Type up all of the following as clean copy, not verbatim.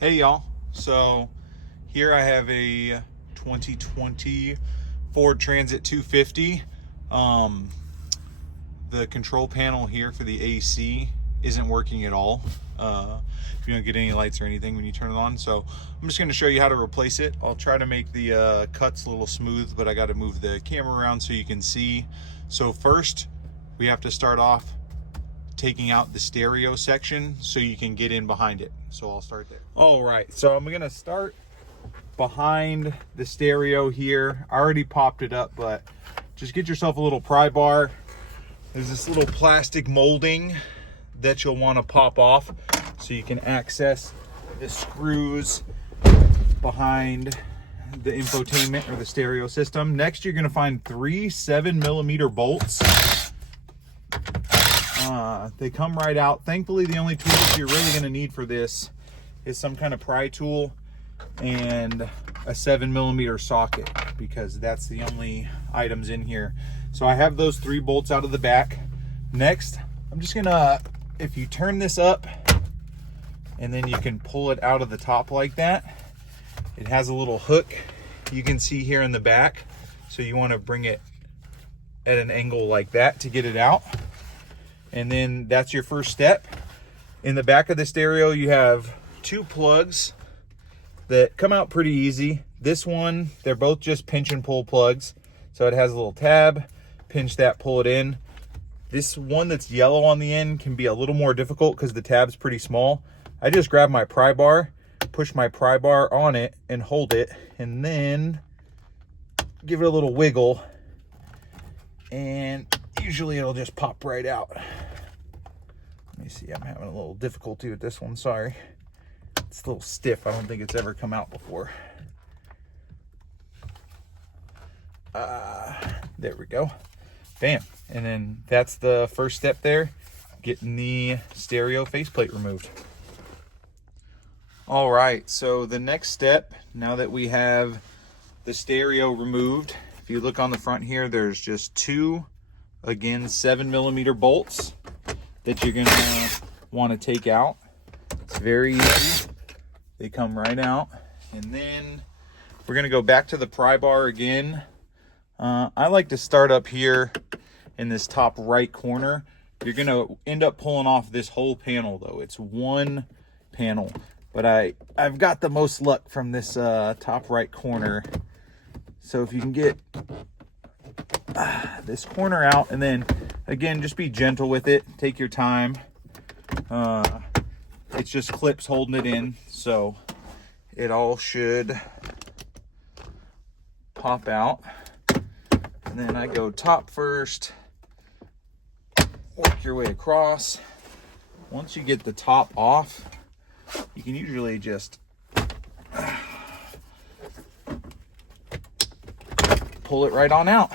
Hey y'all, so here I have a 2020 Ford Transit 250. The control panel here for the AC isn't working at all. If you don't get any lights or anything when you turn it on, so I'm just going to show you how to replace it. I'll try to make the cuts a little smooth, but I got to move the camera around so you can see. So first we have to start off taking out the stereo section so you can get in behind it. So I'll start there. All right, so I'm gonna start behind the stereo here. I already popped it up, but just get yourself a little pry bar. There's this little plastic molding that you'll want to pop off so you can access the screws behind the infotainment or the stereo system. Next, you're gonna find 3 7mm bolts. They come right out. Thankfully, the only tools you're really going to need for this is some kind of pry tool and a 7mm socket, because that's the only items in here. So I have those 3 bolts out of the back. Next, I'm just gonna, if you turn this up and then you can pull it out of the top like that, it has a little hook you can see here in the back. So you want to bring it at an angle like that to get it out. And then that's your first step. In the back of the stereo, you have 2 plugs that come out pretty easy. This one, they're both just pinch and pull plugs. So it has a little tab, pinch that, pull it in. This one that's yellow on the end can be a little more difficult because the tab's pretty small. I just grab my pry bar, push my pry bar on it and hold it, and then give it a little wiggle, and usually it'll just pop right out. Let me see, I'm having a little difficulty with this one, sorry. It's a little stiff, I don't think it's ever come out before. There we go. Bam. And then that's the first step there, getting the stereo faceplate removed. All right, so the next step, now that we have the stereo removed, if you look on the front here, there's just 2, again, 7mm bolts that you're gonna want to take out. It's very easy. They come right out. And then we're gonna go back to the pry bar again. I like to start up here in this top right corner. You're gonna end up pulling off this whole panel though. It's one panel, but I've got the most luck from this top right corner. So if you can get this corner out, and then again, just be gentle with it, take your time. It's just clips holding it in, so it all should pop out. And then I go top first, work your way across. Once you get the top off, you can usually just pull it right on out.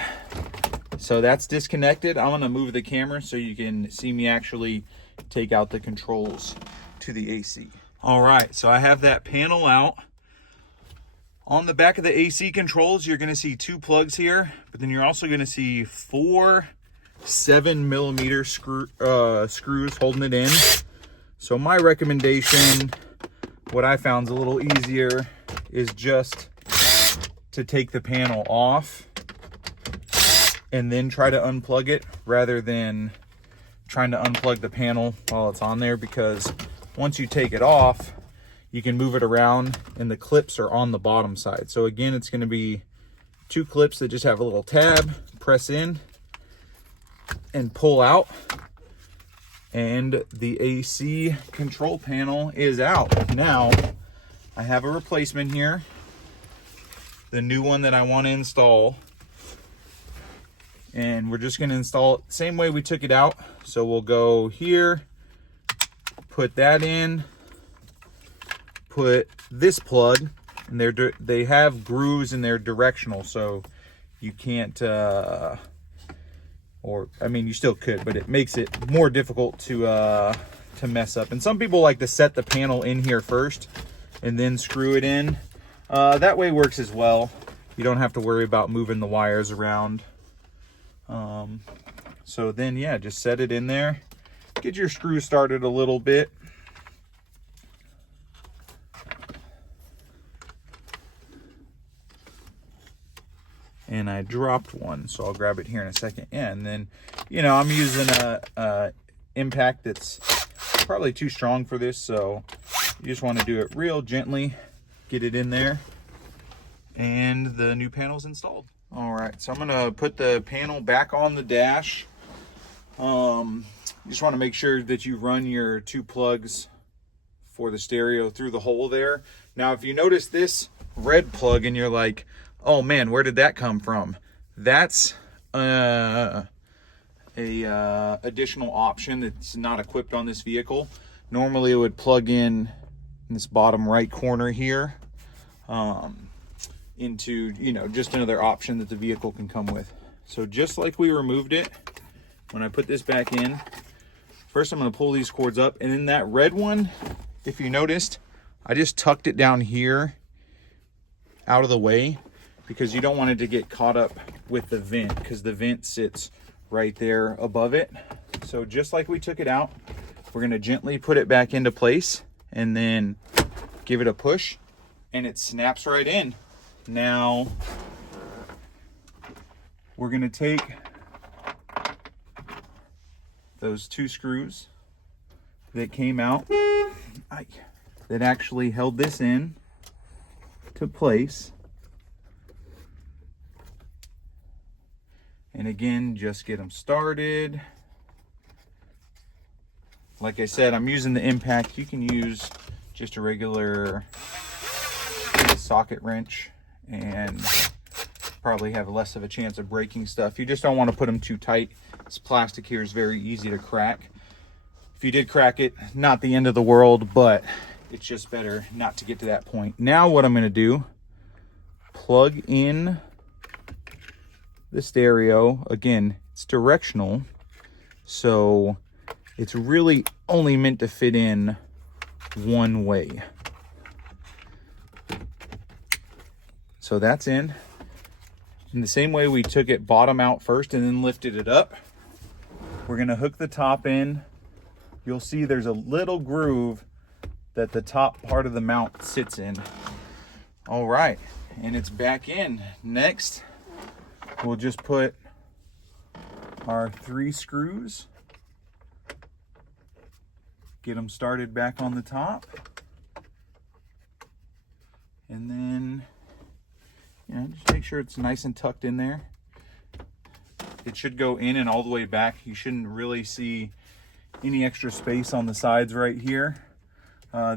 So that's disconnected. I'm gonna move the camera so you can see me actually take out the controls to the AC. All right, so I have that panel out. On the back of the AC controls, you're gonna see 2 plugs here, but then you're also gonna see 4 7mm screws holding it in. So my recommendation, what I found is a little easier, is just to take the panel off and then try to unplug it, rather than trying to unplug the panel while it's on there, because once you take it off, you can move it around and the clips are on the bottom side. So again, it's going to be 2 clips that just have a little tab, press in and pull out, and the AC control panel is out. Now I have a replacement here, the new one that I want to install, and we're just going to install it the same way we took it out. So we'll go here, put that in, put this plug, and they have grooves and they're directional, so you can't or I mean you still could, but it makes it more difficult to mess up. And some people like to set the panel in here first and then screw it in. That way works as well. You don't have to worry about moving the wires around. So then, yeah, just set it in there. Get your screw started a little bit. and I dropped one, so I'll grab it here in a second. Yeah, and then, you know, I'm using a impact that's probably too strong for this, so you just want to do it real gently, get it in there, and the new panel's installed. All right, so I'm gonna put the panel back on the dash. You just want to make sure that you run your 2 plugs for the stereo through the hole there. Now, if you notice this red plug and you're like, oh man, where did that come from? That's a additional option that's not equipped on this vehicle. Normally it would plug in this bottom right corner here into, you know, just another option that the vehicle can come with. So just like we removed it, when I put this back in, first I'm going to pull these cords up, and then that red one, if you noticed, I just tucked it down here out of the way because you don't want it to get caught up with the vent, because the vent sits right there above it. So just like we took it out, we're going to gently put it back into place and then give it a push, and it snaps right in. Now we're going to take those 2 screws that came out that actually held this in to place, and again, just get them started. Like I said, I'm using the impact. You can use just a regular socket wrench and probably have less of a chance of breaking stuff. You just don't want to put them too tight. This plastic here is very easy to crack. If you did crack it, not the end of the world, but it's just better not to get to that point. Now what I'm going to do, plug in the stereo. Again, it's directional, so it's really only meant to fit in one way. So that's in the same way we took it bottom out first and then lifted it up. We're going to hook the top in. You'll see there's a little groove that the top part of the mount sits in. All right, and it's back in. Next, we'll just put our 3 screws, get them started back on the top, and then, you know, just make sure it's nice and tucked in there. It should go in and all the way back. You shouldn't really see any extra space on the sides right here.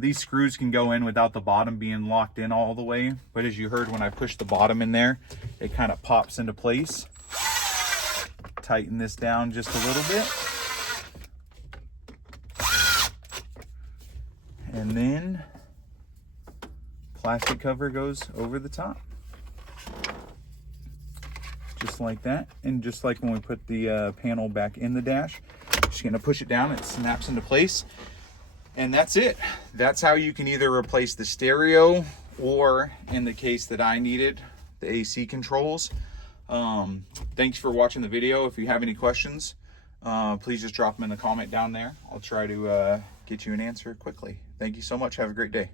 These screws can go in without the bottom being locked in all the way, but as you heard when I pushed the bottom in there, it kind of pops into place. Tighten this down just a little bit. And then plastic cover goes over the top. Just like that, and just like when we put the panel back in the dash, just gonna push it down, it snaps into place, and that's it. That's how you can either replace the stereo, or in the case that I needed, the AC controls. Thanks for watching the video. If you have any questions, please just drop them in the comment down there. I'll try to get you an answer quickly. Thank you so much. Have a great day.